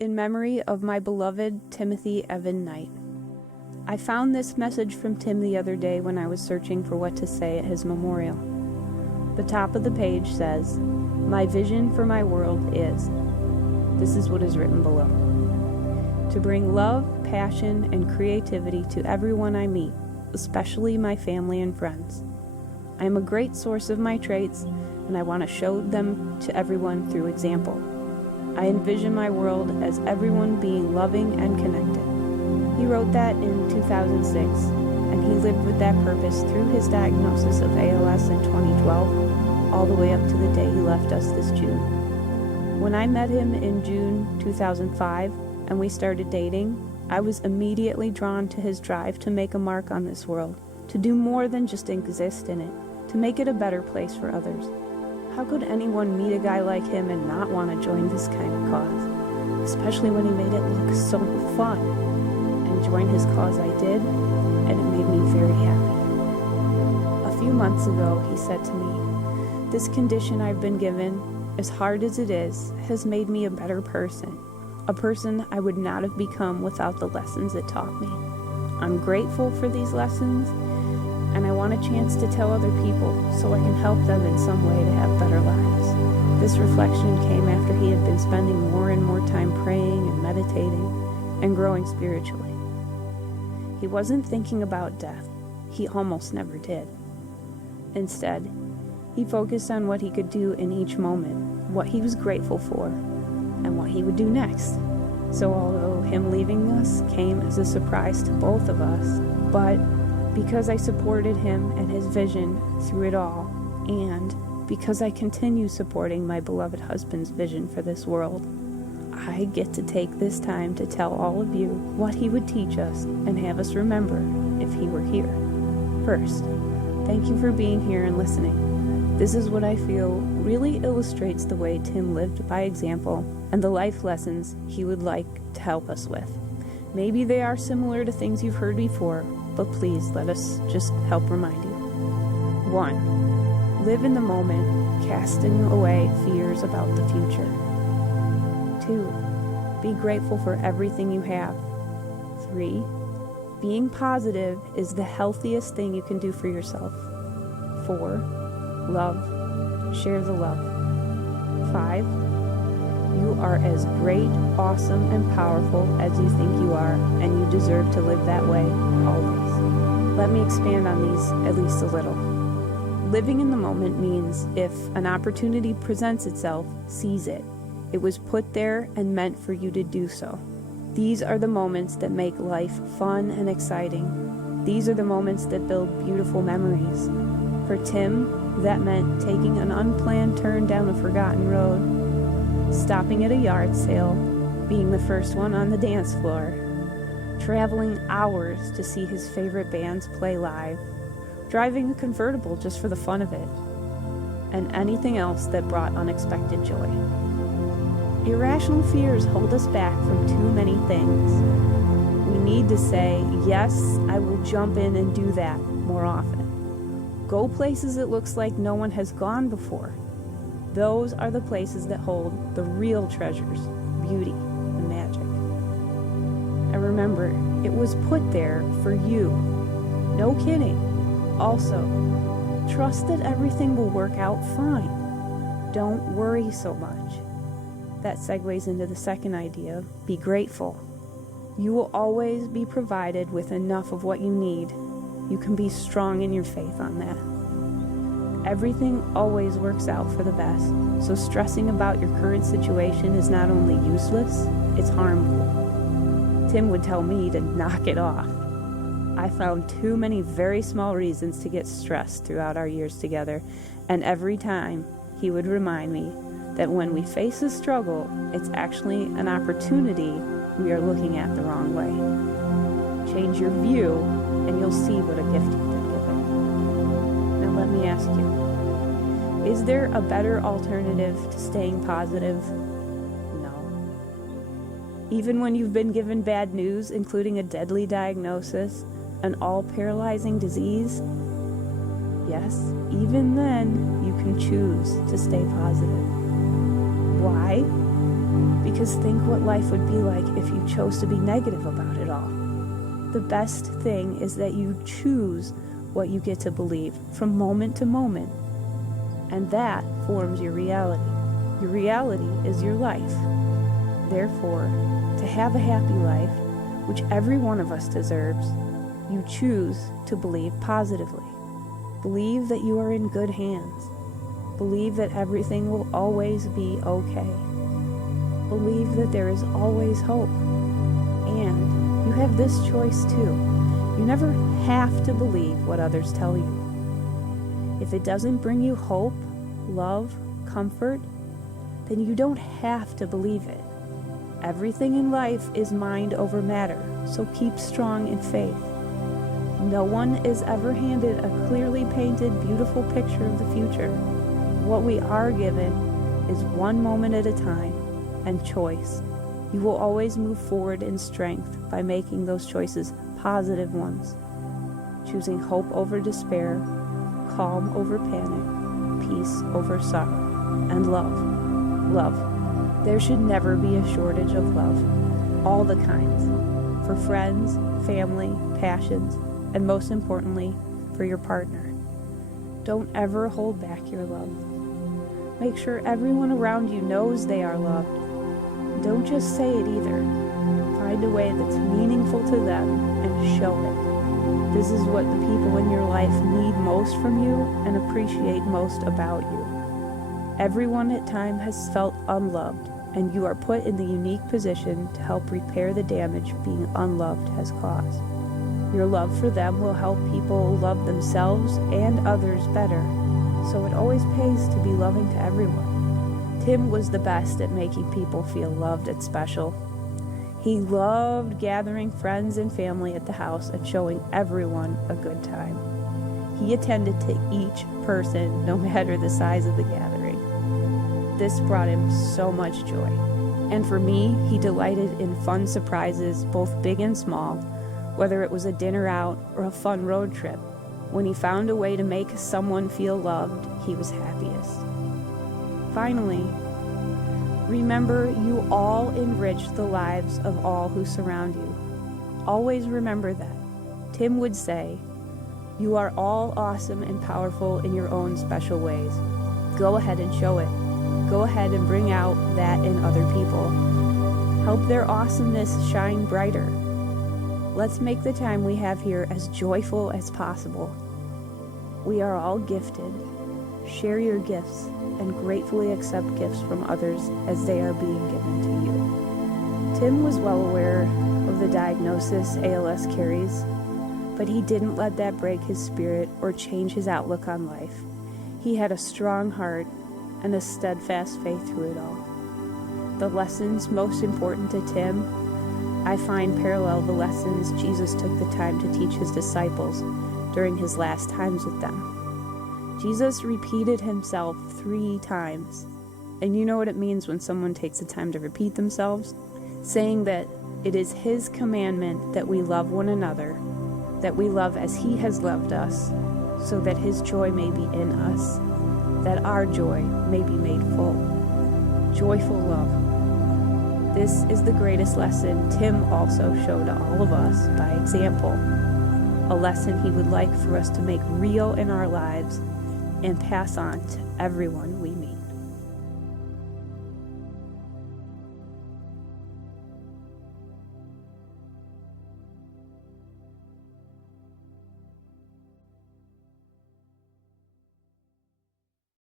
In memory of my beloved Timothy Evan Knight. I found this message from Tim the other day when I was searching for what to say at his memorial. The top of the page says, "My vision for my world is," this is what is written below, "to bring love, passion, and creativity to everyone I meet, especially my family and friends. I am a great source of my traits, and I want to show them to everyone through example. I envision my world as everyone being loving and connected." He wrote that in 2006, and he lived with that purpose through his diagnosis of ALS in 2012, all the way up to the day he left us this June. When I met him in June 2005 and we started dating, I was immediately drawn to his drive to make a mark on this world, to do more than just exist in it, to make it a better place for others. How could anyone meet a guy like him and not want to join this kind of cause, especially when he made it look so fun? And join his cause I did, and it made me very happy. A few months ago, he said to me, "This condition I've been given, as hard as it is, has made me a better person, a person I would not have become without the lessons it taught me. I'm grateful for these lessons, and I want a chance to tell other people so I can help them in some way to have better lives." This reflection came after he had been spending more and more time praying and meditating and growing spiritually. He wasn't thinking about death. He almost never did. Instead, he focused on what he could do in each moment, what he was grateful for, and what he would do next. So although him leaving us came as a surprise to both of us, but because I supported him and his vision through it all, and because I continue supporting my beloved husband's vision for this world, I get to take this time to tell all of you what he would teach us and have us remember if he were here. First, thank you for being here and listening. This is what I feel really illustrates the way Tim lived by example and the life lessons he would like to help us with. Maybe they are similar to things you've heard before, but please let us just help remind you. 1. Live in the moment, casting away fears about the future. 2. Be grateful for everything you have. 3. Being positive is the healthiest thing you can do for yourself. 4. Love. Share the love. 5. You are as great, awesome, and powerful as you think you are, and you deserve to live that way always. Let me expand on these at least a little. Living in the moment means if an opportunity presents itself, seize it. It was put there and meant for you to do so. These are the moments that make life fun and exciting. These are the moments that build beautiful memories. For Tim, that meant taking an unplanned turn down a forgotten road, stopping at a yard sale, being the first one on the dance floor, traveling hours to see his favorite bands play live, driving a convertible just for the fun of it, and anything else that brought unexpected joy. Irrational fears hold us back from too many things. We need to say, "Yes, I will jump in and do that" more often. Go places it looks like no one has gone before. Those are the places that hold the real treasures, beauty, and magic. And remember, it was put there for you. No kidding. Also, trust that everything will work out fine. Don't worry so much. That segues into the second idea, be grateful. You will always be provided with enough of what you need. You can be strong in your faith on that. Everything always works out for the best, so stressing about your current situation is not only useless, it's harmful. Tim would tell me to knock it off. I found too many very small reasons to get stressed throughout our years together, and every time he would remind me that when we face a struggle, it's actually an opportunity we are looking at the wrong way. Change your view, and you'll see what a gift you've been given. Now let me ask you, is there a better alternative to staying positive? No. Even when you've been given bad news, including a deadly diagnosis, an all-paralyzing disease? Yes, even then, you can choose to stay positive. Why? Because think what life would be like if you chose to be negative about it all. The best thing is that you choose what you get to believe from moment to moment, and that forms your reality. Your reality is your life. Therefore, to have a happy life, which every one of us deserves, you choose to believe positively. Believe that you are in good hands. Believe that everything will always be okay. Believe that there is always hope. And you have this choice too. You never have to believe what others tell you. If it doesn't bring you hope, love, comfort, then you don't have to believe it. Everything in life is mind over matter, so keep strong in faith. No one is ever handed a clearly painted, beautiful picture of the future. What we are given is one moment at a time and choice. You will always move forward in strength by making those choices positive ones, choosing hope over despair, calm over panic, peace over sorrow, and love. Love. There should never be a shortage of love, all the kinds, for friends, family, passions, and most importantly, for your partner. Don't ever hold back your love. Make sure everyone around you knows they are loved. Don't just say it either. Find a way that's meaningful to them and show it. This is what the people in your life need most from you and appreciate most about you. Everyone at times has felt unloved, and you are put in the unique position to help repair the damage being unloved has caused. Your love for them will help people love themselves and others better, so it always pays to be loving to everyone. Tim was the best at making people feel loved and special. He loved gathering friends and family at the house and showing everyone a good time. He attended to each person, no matter the size of the gathering. This brought him so much joy. And for me, he delighted in fun surprises, both big and small, whether it was a dinner out or a fun road trip. When he found a way to make someone feel loved, he was happiest. Finally, remember you all enrich the lives of all who surround you. Always remember that. Tim would say, "You are all awesome and powerful in your own special ways. Go ahead and show it. Go ahead and bring out that in other people. Help their awesomeness shine brighter. Let's make the time we have here as joyful as possible. We are all gifted. Share your gifts and gratefully accept gifts from others as they are being given to you." Tim was well aware of the diagnosis ALS carries, but he didn't let that break his spirit or change his outlook on life. He had a strong heart and a steadfast faith through it all. The lessons most important to Tim, I find parallel the lessons Jesus took the time to teach his disciples during his last times with them. Jesus repeated himself 3 times, and you know what it means when someone takes the time to repeat themselves? Saying that it is his commandment that we love one another, that we love as he has loved us, so that his joy may be in us, that our joy may be made full. Joyful love. This is the greatest lesson Tim also showed all of us by example, a lesson he would like for us to make real in our lives and pass on to everyone we meet.